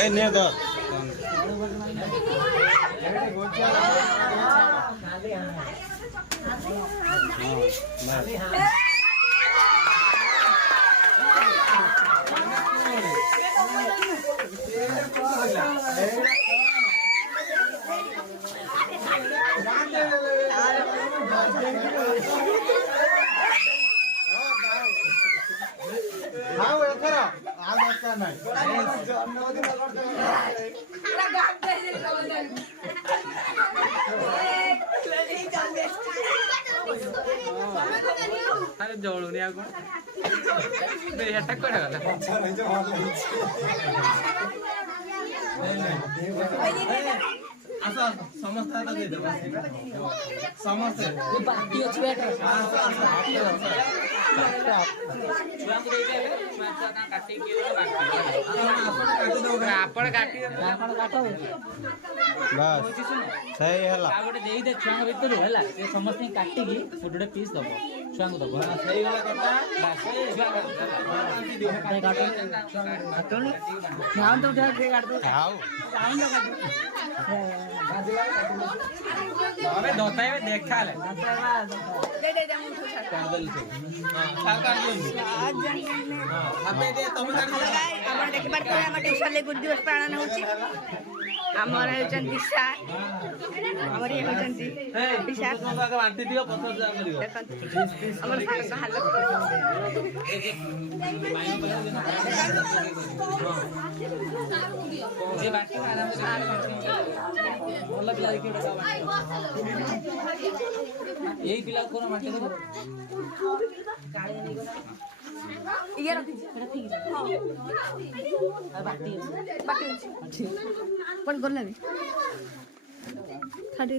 এই নে ধর हां एथर आज आता नाही अरे जळून या कोण हेटा कोण गला असं समजत आता दे दे समजते बाकी ଅଛି बेटा आपण काटी ଆପଣ କାଟ बस सही ହେଲା ଗୋଟେ ଦେଇ ଦେ ଛୁଆଙ୍କ ଭିତରୁ ହେଲା ସେ ସମସ୍ତଙ୍କୁ କାଟିକି ଗୋଟେ ପିସ୍ ଦବ ଛୁଆଙ୍କୁ ଦବ ସେଇ ଗଲା କଥା ବାସ୍ ନାଁ ତ ଉଠା के काट दो खाओ अबे दोताई में देखा ले दे दे दे मुझे कर दे हां सरकार दियो हां अबे दे तुम कर हेलो गाइस आपण देखि पारथि हम ट्यूशन ले गुड दिवस पालन होची हमर हेचन दिशा हमर ये हेचन दिशा तुम आगे बांटी दियो 50,000 करियो हमर सार का हालत जे बांटी आराम से ଭଲ ପିଲା ଦେଖି ଗୋଟେ ଏଇ ପିଲା କୋନ ମାଟି ଦେବ ये रखी एटा ठीक है हां ବାଟି बाटी कोन करला खाडी